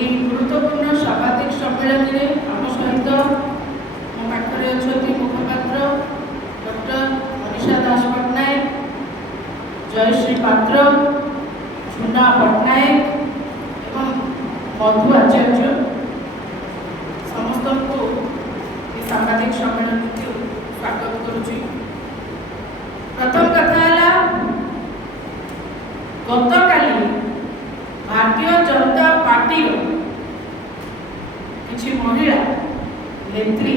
এই গুরুত্বপূর্ণ সাংবাদিক সম্মেলনে আম সহিত মো পাখে অনেক মুখপাত্র ডক্টর মনীষা দাস পট্টনায়ক, জয়শ্ରୀ পাত্র, ঝুনা পট্টনায়ক এবং মধু আচার্য সমস্ত সাংবাদিক সম্মেলন স্বাগত করুছি। প্রথম কথা হল গতকালি भारतीय जनता पार्टी किसी महिला नेत्री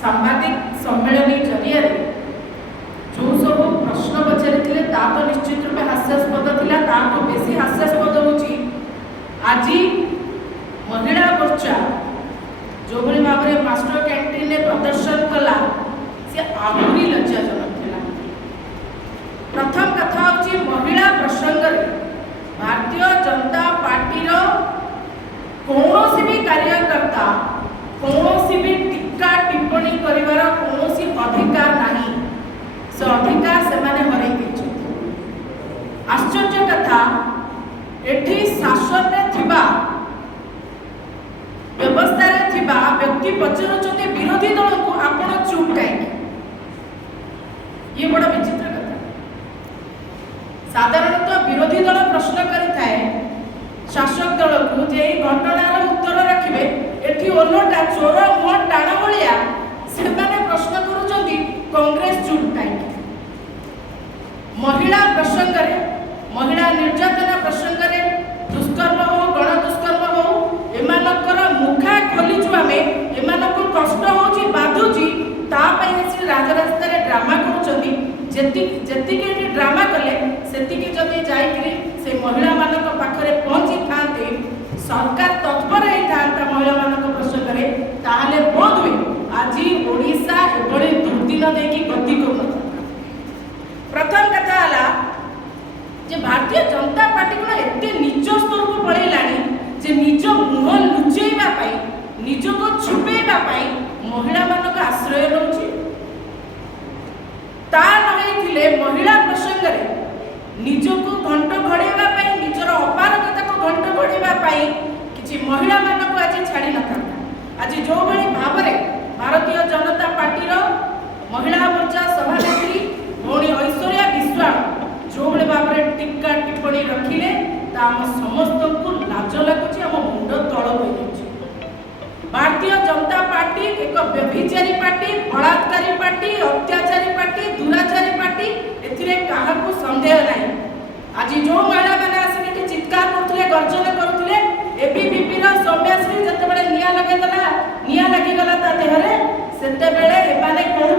सांबादिक सम्मेलन जरिया जो सब प्रश्न पचारि तो निश्चित रूप हास्यास्पद थिला। ताको बेसी हास्यास्पद होची आज महिला मोर्चा जो भली भाव में मास्टर कैंटीन प्रदर्शन कला से आहरी लज्जाजनक थिला। प्रथम कथा होची महिला प्रसंग रे भारतीय जनता पार्टी कौन भी कार्यकर्ता कौन भी टीका टिप्पणी करिवार कौन अधिकार नहीं, से अधिकार से माने हरई देछ। आश्चर्य कथा एठी शासन रे थिबा व्यवस्था रे थिबा व्यक्ति पचारुचते विरोधी दल को आपण चुप काई, ये बड़ा विचित्र कथा। साधारणतः विरोधी दल प्रश्न करिथाए शासक दल को जे घटनार उत्तर रखिबे, एठी ओलोटा चोर मुह टाण भलिया से माने प्रश्न करूचंती कांग्रेस चुप काई। महिला प्रसंग रे, महिला निर्यातना प्रसंग रे, दुष्कर्म हो गण दुष्कर्म हो एमानकर मुखा खोलिचु आमे, एमानको कष्ट होची बाधुची ता पई से राजरास्ता रे ड्रामा करूचंती। जेति के ड्रामा कले सेतिके जदि जाइकरी से महिला मानक पाखरे पहुंची थांते, सरकार तत्पर होई थांता महिला मानक प्रसंग रे, ताहाले बोध हुए आज ओडिशा एभली दुर्दिन देकी गति करन। प्रथम कथा हला जे भारतीय जनता पार्टी को एते नीच स्तर को पळैलानी जे निज मुह लुचेइबा पाई, निज को छुपेइबा पाई महिला मानक आश्रय नउची। ता नहेथिले महिला प्रसंग रे निजको घंट घड़ेबा पाई, निजर अपारगता को घंट घड़ेबा पाई किछि महिला मानक आज छाड़ी न था। आज जो भली भाव रे भारतीय जनता पार्टी रो महिला मोर्चा सभानेत्री भौणी ऐश्वर्या विश्वास जो भली भाव रे टीका टिप्पणी रखिले ता हम समस्त को लाज लागुची, हम मुंड तळ होई जाउची। भारतीय जनता पार्टी एक व्यभिचारी पार्टी, बलात्कारी पार्टी, अत्याचारी पार्टी, दुराचारी पार्टी, एथिरे काहाकू संदेह नहीं। आज जो महिला माने आसिके चित्कार करथले, गर्जन करथले, एबीवीपी रा सौम्याश्री जते बेले निया लगे दला, निया लागि गला ता देहरे, सेते बेले एमाने कोन